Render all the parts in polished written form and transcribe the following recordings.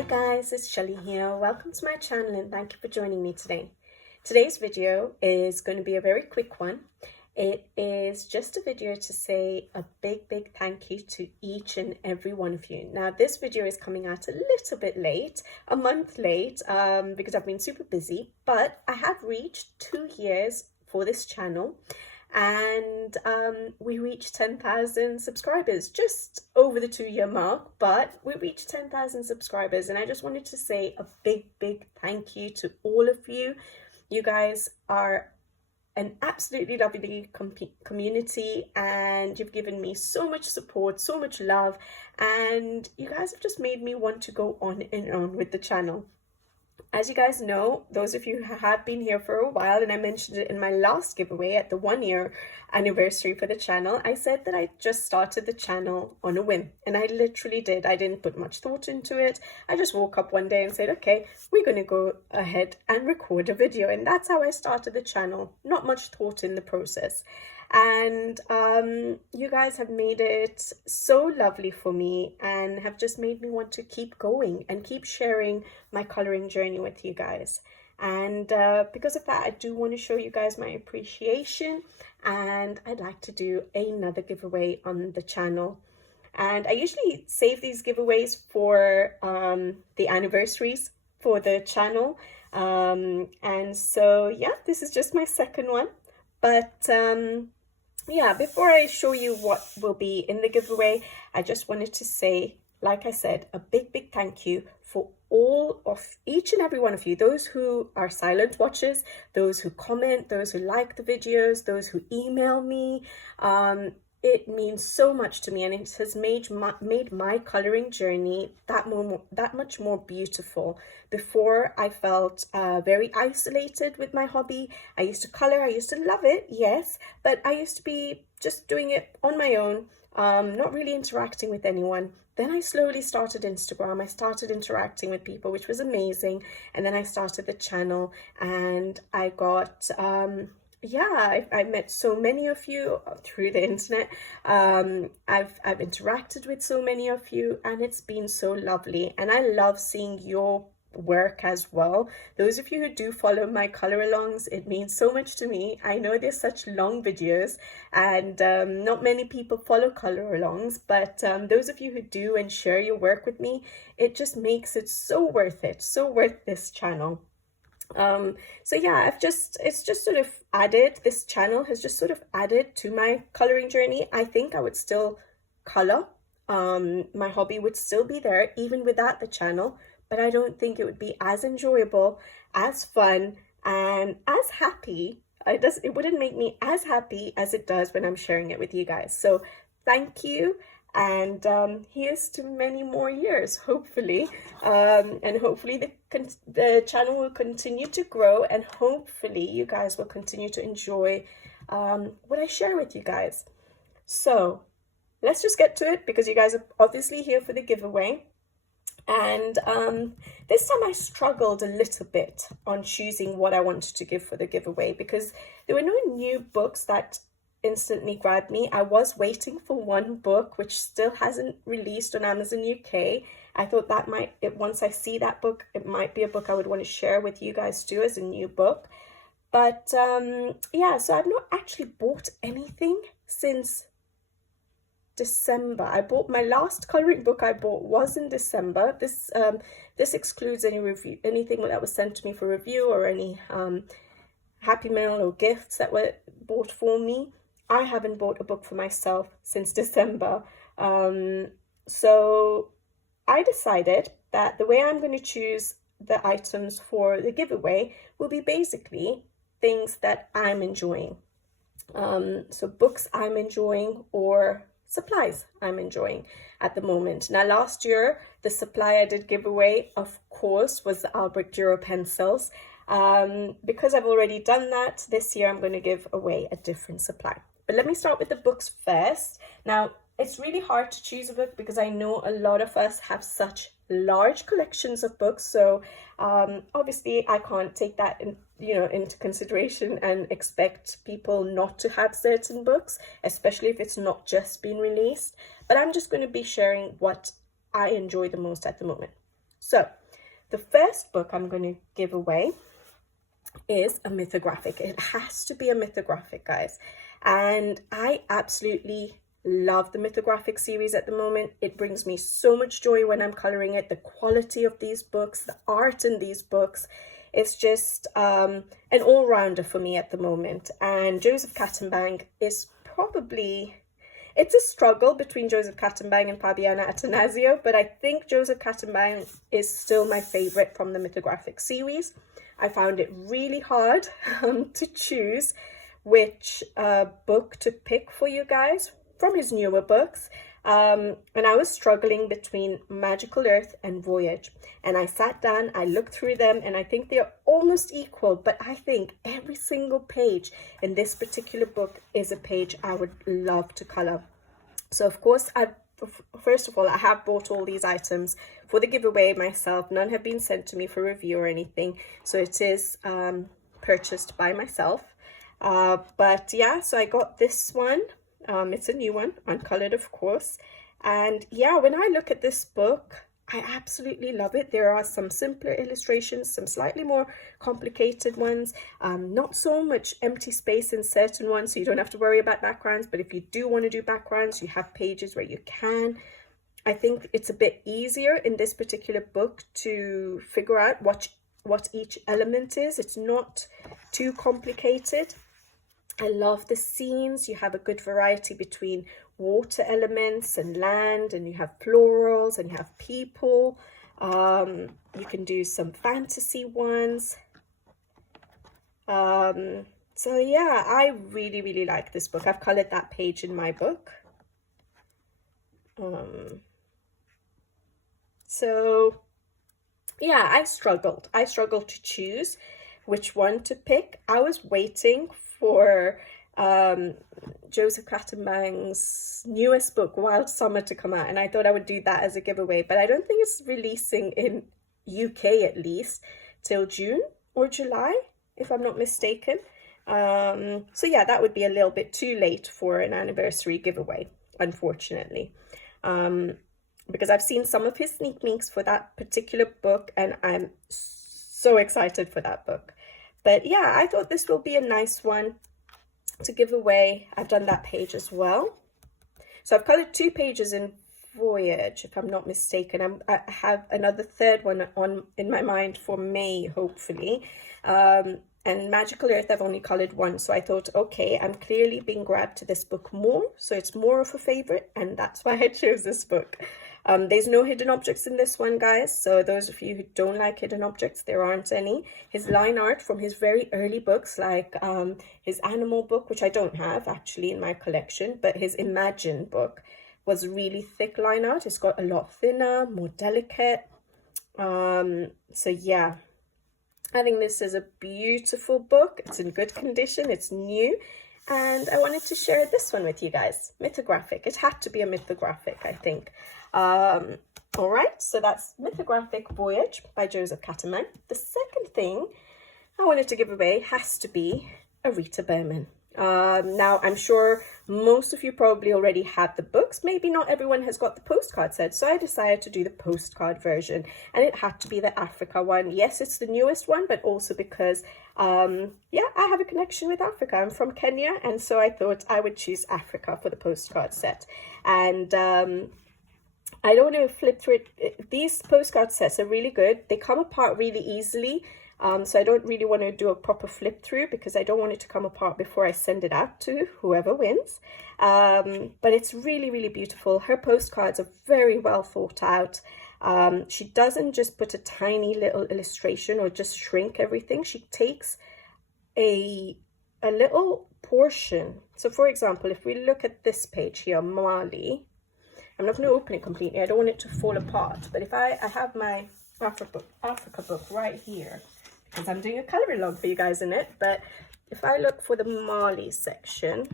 Hi guys, it's Shelly here. Welcome to my channel and thank you for joining me today. Today's video is going to be a very quick one. It is just a video to say a big thank you to each and every one of you. Now this video is coming out a little bit late, a month late, because I've been super busy, but I have reached 2 years for this channel. And we reached 10,000 subscribers just over the 2-year mark, but we reached 10,000 subscribers, and I just wanted to say a big thank you to all of you. You guys are an absolutely lovely community, and you've given me so much support, so much love, and you guys have just made me want to go on and on with the channel. As you guys know, those of you who have been here for a while, and I mentioned it in my last giveaway at the 1-year anniversary for the channel, I said that I just started the channel on a whim, and I literally did. I didn't put much thought into it. I just woke up one day and said, okay, we're going to go ahead and record a video, and that's how I started the channel. Not much thought in the process. And you guys have made it so lovely for me and have just made me want to keep going and keep sharing my coloring journey with you guys. And because of that, I do want to show you guys my appreciation, and I'd like to do another giveaway on the channel. And I usually save these giveaways for the anniversaries for the channel, and so yeah, this is just my second one. But yeah, before I show you what will be in the giveaway, I just wanted to say, like I said, a big thank you for all of each and every one of you, those who are silent watchers, those who comment, those who like the videos, those who email me. It means so much to me, and it has made my coloring journey that much more beautiful. Before, I felt very isolated with my hobby. I used to color, I used to love it, yes, but I used to be just doing it on my own, not really interacting with anyone. Then I slowly started Instagram. I started interacting with people, which was amazing. And then I started the channel, and I got yeah, I met so many of you through the internet. I've interacted with so many of you, and it's been so lovely. And I love seeing your work as well. Those of you who do follow my color alongs, it means so much to me. I know there's such long videos, and not many people follow color alongs, but those of you who do and share your work with me, it just makes it so worth it, so worth this channel. So yeah, it's just sort of added, this channel has just sort of added to my coloring journey. I think I would still color, my hobby would still be there even without the channel, but I don't think it would be as enjoyable, as fun, and as happy. It wouldn't make me as happy as it does when I'm sharing it with you guys. So thank you. And here's to many more years, hopefully, and hopefully the channel will continue to grow, and hopefully you guys will continue to enjoy what I share with you guys. So let's just get to it, because you guys are obviously here for the giveaway. And this time I struggled a little bit on choosing what I wanted to give for the giveaway, because there were no new books that instantly grabbed me. I was waiting for one book which still hasn't released on Amazon UK. I thought that once I see that book, it might be a book I would want to share with you guys too as a new book. But yeah, so I've not actually bought anything since December. I bought my last coloring book I bought was in December. This excludes anything that was sent to me for review, or any Happy Meal or gifts that were bought for me. I haven't bought a book for myself since December. So I decided that the way I'm going to choose the items for the giveaway will be basically things that I'm enjoying. So books I'm enjoying, or supplies I'm enjoying at the moment. Now last year, the supply I did give away, of course, was the Albrecht Duro pencils. Because I've already done that, this year I'm going to give away a different supply. But let me start with the books first. Now, it's really hard to choose a book because I know a lot of us have such large collections of books. So obviously I can't take that into consideration and expect people not to have certain books, especially if it's not just been released. But I'm just going to be sharing what I enjoy the most at the moment. So the first book I'm going to give away is a mythographic. It has to be a mythographic, guys. And I absolutely love the mythographic series at the moment. It brings me so much joy when I'm coloring it. The quality of these books, the art in these books, it's just an all-rounder for me at the moment. And Joseph Kattenbang is probably, it's a struggle between Joseph Kattenbang and Fabiana Attanasio, but I think Joseph Kattenbang is still my favorite from the mythographic series. I found it really hard to choose which book to pick for you guys from his newer books. And I was struggling between Magical Earth and Voyage. And I sat down, I looked through them, and I think they're almost equal. But I think every single page in this particular book is a page I would love to color. So of course, first of all, I have bought all these items for the giveaway myself. None have been sent to me for review or anything. So it is purchased by myself. But yeah, so I got this one. It's a new one, uncolored of course. And yeah, when I look at this book, I absolutely love it. There are some simpler illustrations, some slightly more complicated ones, not so much empty space in certain ones, so you don't have to worry about backgrounds. But if you do want to do backgrounds, you have pages where you can. I think it's a bit easier in this particular book to figure out what each element is. It's not too complicated. I love the scenes. You have a good variety between water elements and land, and you have florals and you have people. You can do some fantasy ones. So yeah, I really like this book. I've colored that page in my book. So yeah, I struggled to choose which one to pick. I was waiting for Joseph Kattenbang's newest book, Wild Summer, to come out, and I thought I would do that as a giveaway, but I don't think it's releasing in UK at least till June or July, if I'm not mistaken. So yeah, that would be a little bit too late for an anniversary giveaway, unfortunately, because I've seen some of his sneak peeks for that particular book, and I'm so excited for that book. But yeah, I thought this will be a nice one to give away. I've done that page as well. So I've colored 2 pages in Voyage, if I'm not mistaken. I have another third one in my mind for May, hopefully. And Magical Earth, I've only colored 1. So I thought, okay, I'm clearly being grabbed to this book more. So it's more of a favorite, and that's why I chose this book. There's no hidden objects in this one, guys. So those of you who don't like hidden objects, there aren't any. His line art from his very early books, like his animal book, which I don't have actually in my collection, but his Imagine book was really thick line art. It's got a lot thinner, more delicate. So yeah, I think this is a beautiful book. It's in good condition. It's new. And I wanted to share this one with you guys. Mythographic. It had to be a mythographic, I think. All right, so that's Mythographic Voyage by Joseph Kattenbang. The second thing I wanted to give away has to be a Rita Berman. Now, I'm sure most of you probably already have the books. Maybe not everyone has got the postcard set, so I decided to do the postcard version, and it had to be the Africa one. Yes, it's the newest one, but also because, yeah, I have a connection with Africa. I'm from Kenya, and so I thought I would choose Africa for the postcard set. And I don't want to flip through it. These postcard sets are really good. They come apart really easily. So I don't really want to do a proper flip through because I don't want it to come apart before I send it out to whoever wins. But it's really beautiful. Her postcards are very well thought out. She doesn't just put a tiny little illustration or just shrink everything. She takes a little portion. So for example, if we look at this page here, Mali, I'm not going to open it completely. I don't want it to fall apart. But if I have my Africa book right here, because I'm doing a coloring log for you guys in it. But if I look for the Mali section,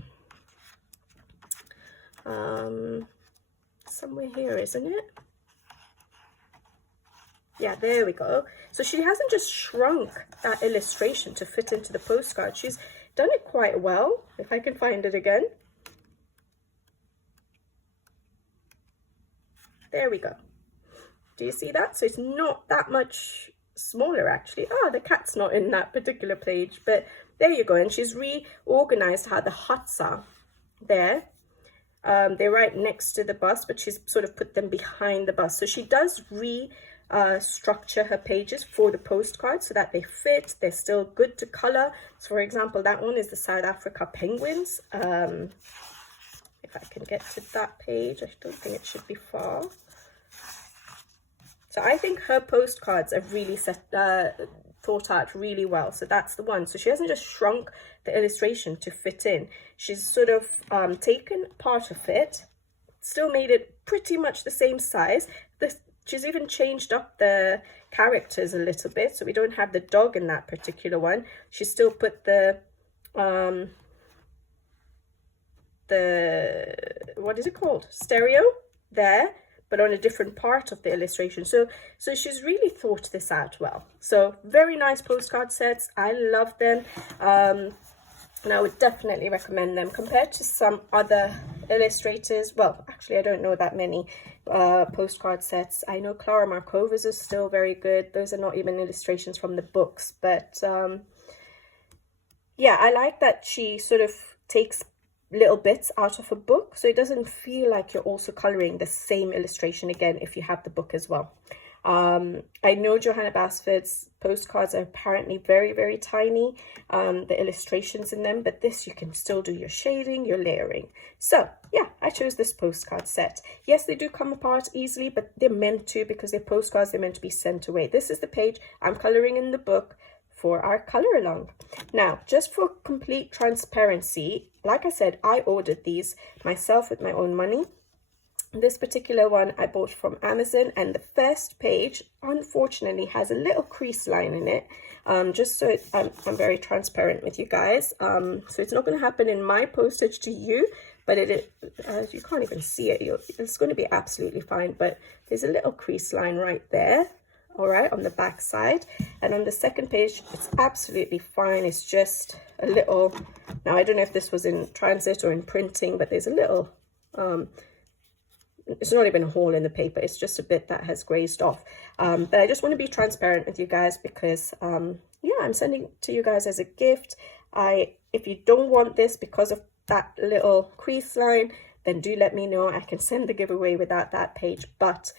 somewhere here, isn't it? Yeah, there we go. So she hasn't just shrunk that illustration to fit into the postcard. She's done it quite well, if I can find it again. There we go. Do you see that? So it's not that much smaller actually. Oh, the cat's not in that particular page, but there you go. And she's reorganized how the huts are there. They're right next to the bus, but she's sort of put them behind the bus. So she does structure her pages for the postcard so that they fit, they're still good to color. So for example, that one is the South Africa penguins. If I can get to that page, I don't think it should be far. So I think her postcards are really thought out really well. So that's the one. So she hasn't just shrunk the illustration to fit in. She's sort of taken part of it, still made it pretty much the same size. She's even changed up the characters a little bit. So we don't have the dog in that particular one. She still put the what is it called? Stereo there, but on a different part of the illustration. So she's really thought this out well. So very nice postcard sets. I love them. And I would definitely recommend them compared to some other illustrators. Well, actually, I don't know that many postcard sets. I know Clara Markova's is still very good. Those are not even illustrations from the books. But yeah, I like that she sort of takes little bits out of a book, so it doesn't feel like you're also coloring the same illustration again if you have the book as well. I know Johanna Basford's postcards are apparently very, very tiny, the illustrations in them, but this you can still do your shading, your layering. So yeah, I chose this postcard set. Yes, they do come apart easily, but they're meant to, because they're postcards, they're meant to be sent away. This is the page I'm coloring in the book for our color along. Now, just for complete transparency, like I said, I ordered these myself with my own money. This particular one I bought from Amazon, and the first page unfortunately has a little crease line in it. Just so I'm very transparent with you guys. So it's not going to happen in my postage to you, but you can't even see it. It's going to be absolutely fine, but there's a little crease line right there. All right, on the back side. And on the second page, it's absolutely fine. It's just a little, now I don't know if this was in transit or in printing, but there's a little, it's not even a hole in the paper. It's just a bit that has grazed off. But I just want to be transparent with you guys because, yeah, I'm sending it to you guys as a gift. If you don't want this because of that little crease line, then do let me know. I can send the giveaway without that page, but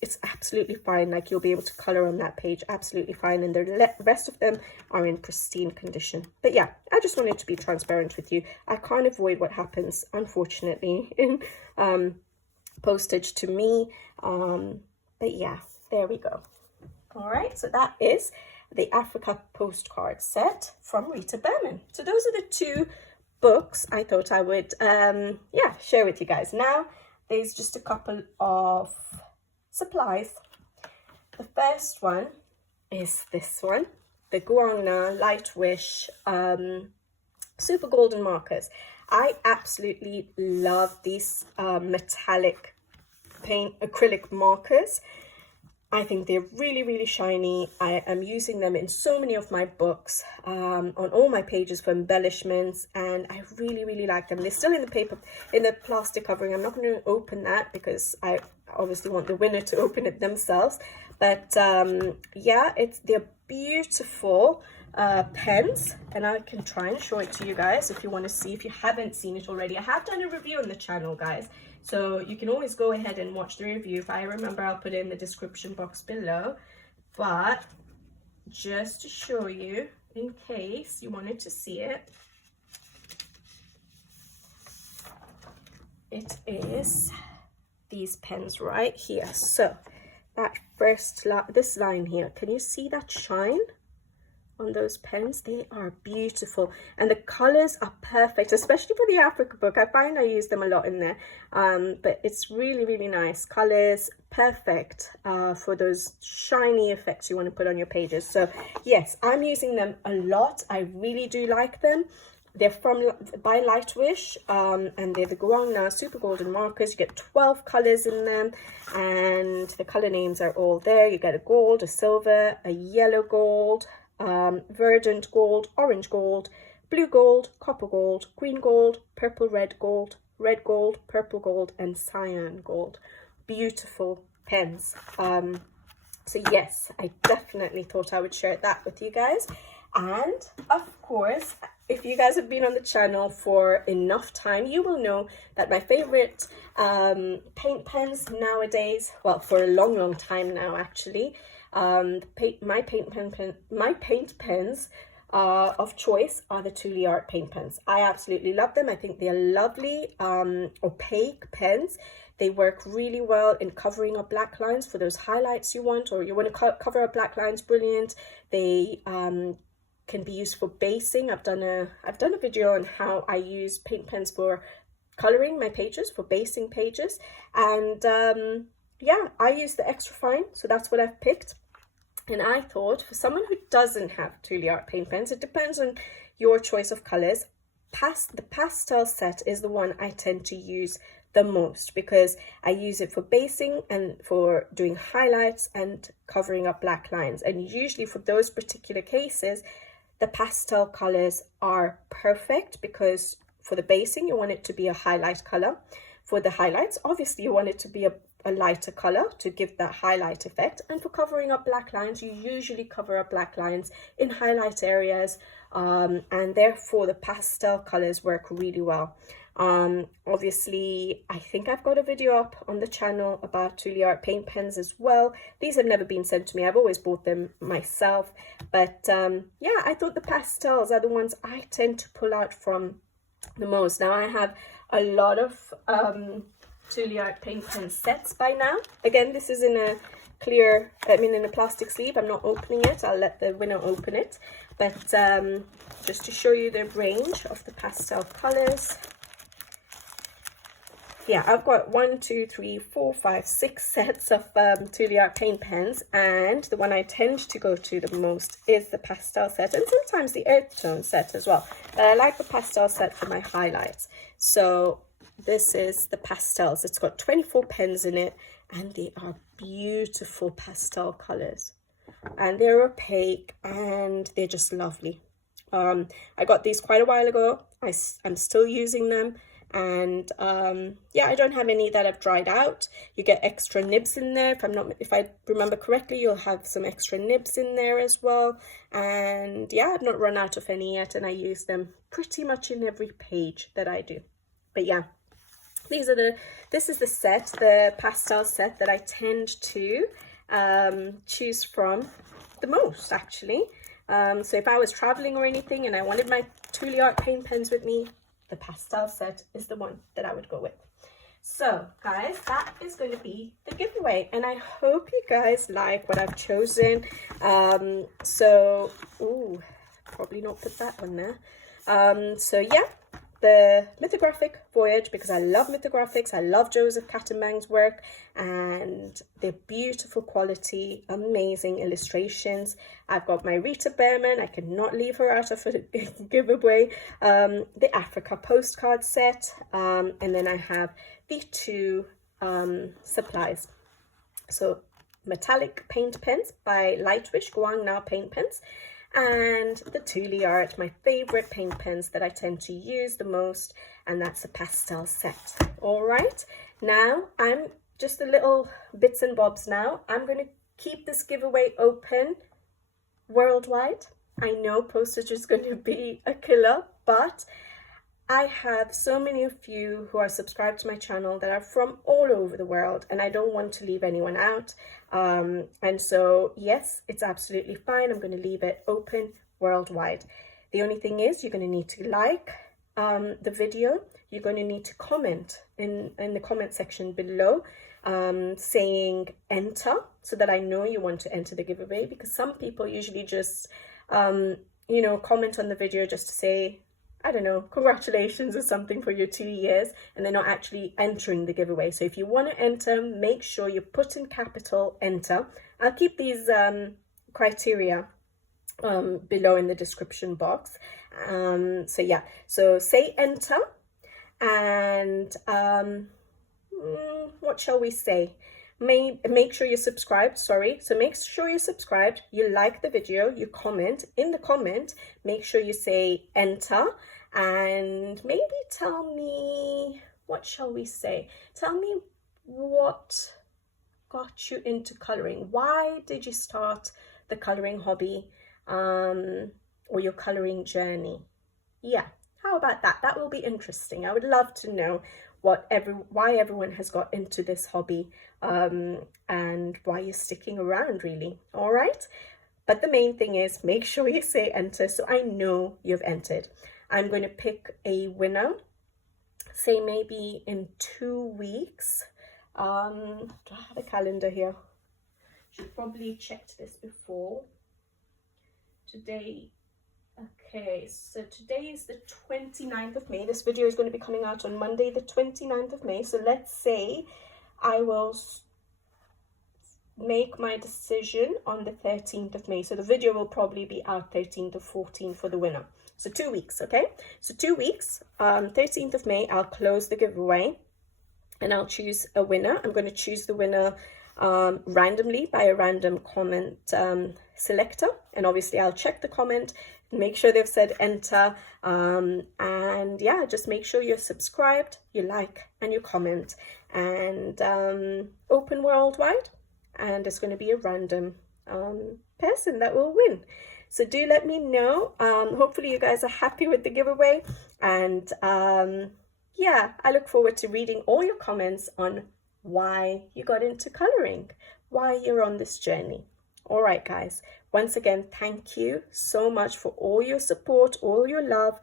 it's absolutely fine. Like, you'll be able to color on that page absolutely fine, and the rest of them are in pristine condition. But yeah, I just wanted to be transparent with you. I can't avoid what happens, unfortunately, in postage to me. But yeah, there we go. All right, so that is the Africa postcard set from Rita Berman. So those are the two books I thought I would yeah, share with you guys. Now there's just a couple of supplies. The first one is this one, the Guangna Light Wish Super Golden Markers. I absolutely love these metallic paint acrylic markers. I think they're really, really shiny. I am using them in so many of my books, on all my pages for embellishments, and I really, really like them. They're still in the paper, in the plastic covering. I'm not going to open that because I obviously want the winner to open it themselves. But yeah, they're beautiful pens, and I can try and show it to you guys if you want to see, if you haven't seen it already. I have done a review on the channel, guys, so you can always go ahead and watch the review. If I remember, I'll put it in the description box below. But just to show you, in case you wanted to see it, it is these pens right here. So that first this line here, can you see that shine on those pens? They are beautiful, and the colors are perfect, especially for the Africa book. I find I use them a lot in there, but it's really, really nice colors, perfect for those shiny effects you want to put on your pages. So yes, I'm using them a lot. I really do like them. They're by Light Wish, and they're the Guangna Super Golden Markers. You get 12 colors in them, and the color names are all there. You get a gold, a silver, a yellow gold, verdant gold, orange gold, blue gold, copper gold, green gold, purple red gold, purple gold, and cyan gold. Beautiful, pens. So yes, I definitely thought I would share that with you guys. And of course, if you guys have been on the channel for enough time, you will know that my favorite paint pens nowadays, well, for a long time now actually, my paint pens of choice are the Thule Art paint pens. I absolutely love them. I think they're lovely opaque pens. They work really well in covering up black lines for those highlights you want, or you want to cover up black lines. Brilliant. They can be used for basing. I've done a video on how I use paint pens for coloring my pages, for basing pages, and yeah, I use the extra fine, so that's what I've picked. And I thought, for someone who doesn't have Thule Art paint pens, it depends on your choice of colors. The pastel set is the one I tend to use the most, because I use it for basing and for doing highlights and covering up black lines. And usually for those particular cases, the pastel colors are perfect, because for the basing, you want it to be a highlight color. For the highlights, obviously you want it to be a lighter color to give that highlight effect. And for covering up black lines, you usually cover up black lines in highlight areas, and therefore the pastel colors work really well. Obviously, I think I've got a video up on the channel about Thule Art paint pens as well. These have never been sent to me. I've always bought them myself. But yeah, I thought the pastels are the ones I tend to pull out from the most. Now I have a lot of Thule Art paint pen sets by now. Again, this is in a clear, in a plastic sleeve. I'm not opening it. I'll let the winner open it. But just to show you the range of the pastel colors. Yeah, I've got 1, 2, 3, 4, 5, 6 sets of Thule Art paint pens, and the one I tend to go to the most is the pastel set, and sometimes the earth tone set as well. But I like the pastel set for my highlights. So this is the pastels. It's got 24 pens in it, and they are beautiful pastel colors. And they're opaque, and they're just lovely. I got these quite a while ago. I'm still using them. And yeah, I don't have any that have dried out. You get extra nibs in there. If I remember correctly, you'll have some extra nibs in there as well. And yeah, I've not run out of any yet, and I use them pretty much in every page that I do. But yeah, this is the set, the pastel set that I tend to choose from the most, actually. So if I was traveling or anything and I wanted my Thule Art paint pens with me, the pastel set is the one that I would go with. So guys, that is going to be the giveaway, and I hope you guys like what I've chosen. So probably not put that one there. So yeah, the Mythographic Voyage, because I love mythographics. I love Joseph Kattenbang's work, and they're beautiful quality, amazing illustrations. I've got my Rita Behrman. I cannot leave her out of a giveaway. The Africa postcard set, and then I have the 2 supplies. So metallic paint pens by Lightwish Guang Na paint pens, and the Thule Art, my favorite paint pens that I tend to use the most, and that's a pastel set. All right, now I'm just a little bits and bobs now. I'm going to keep this giveaway open worldwide. I know postage is going to be a killer, but I have so many of you who are subscribed to my channel that are from all over the world, and I don't want to leave anyone out. And so, yes, it's absolutely fine. I'm going to leave it open worldwide. The only thing is, you're going to need to like the video. You're going to need to comment in the comment section below, saying enter, so that I know you want to enter the giveaway, because some people usually just, you know, comment on the video just to say, I don't know, congratulations or something for your 2 years, and they're not actually entering the giveaway. So if you want to enter, make sure you put in capital enter. I'll keep these criteria below in the description box. So yeah, so say enter, and what shall we say? Make sure you're subscribed, sorry. So make sure you're subscribed, you like the video, you comment. In the comment, make sure you say enter, and maybe tell me, what shall we say? Tell me what got you into coloring? Why did you start the coloring hobby, or your coloring journey? Yeah, how about that? That will be interesting. I would love to know why everyone has got into this hobby, and why you're sticking around, really. All right. But the main thing is, make sure you say enter so I know you've entered. I'm going to pick a winner, say maybe in 2 weeks. Do I have a calendar here? Should probably checked this before. Today, okay, so today is the 29th of May. This video is going to be coming out on Monday, the 29th of May. So let's say I will make my decision on the 13th of May. So the video will probably be out 13th or 14th for the winner. So 2 weeks, okay? So 2 weeks, 13th of May, I'll close the giveaway and I'll choose a winner. I'm going to choose the winner randomly by a random comment selector. And obviously I'll check the comment, make sure they've said enter. And yeah, just make sure you're subscribed, you like, and you comment. And open worldwide. And it's going to be a random person that will win. So do let me know. Hopefully you guys are happy with the giveaway. And yeah, I look forward to reading all your comments on why you got into coloring, why you're on this journey. All right, guys. Once again, thank you so much for all your support, all your love.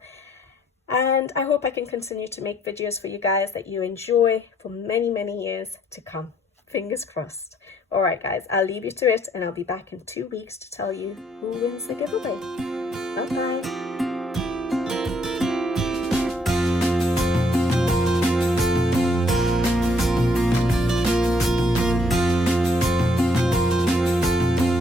And I hope I can continue to make videos for you guys that you enjoy for many, many years to come. Fingers crossed. All right, guys, I'll leave you to it and I'll be back in 2 weeks to tell you who wins the giveaway. Bye-bye.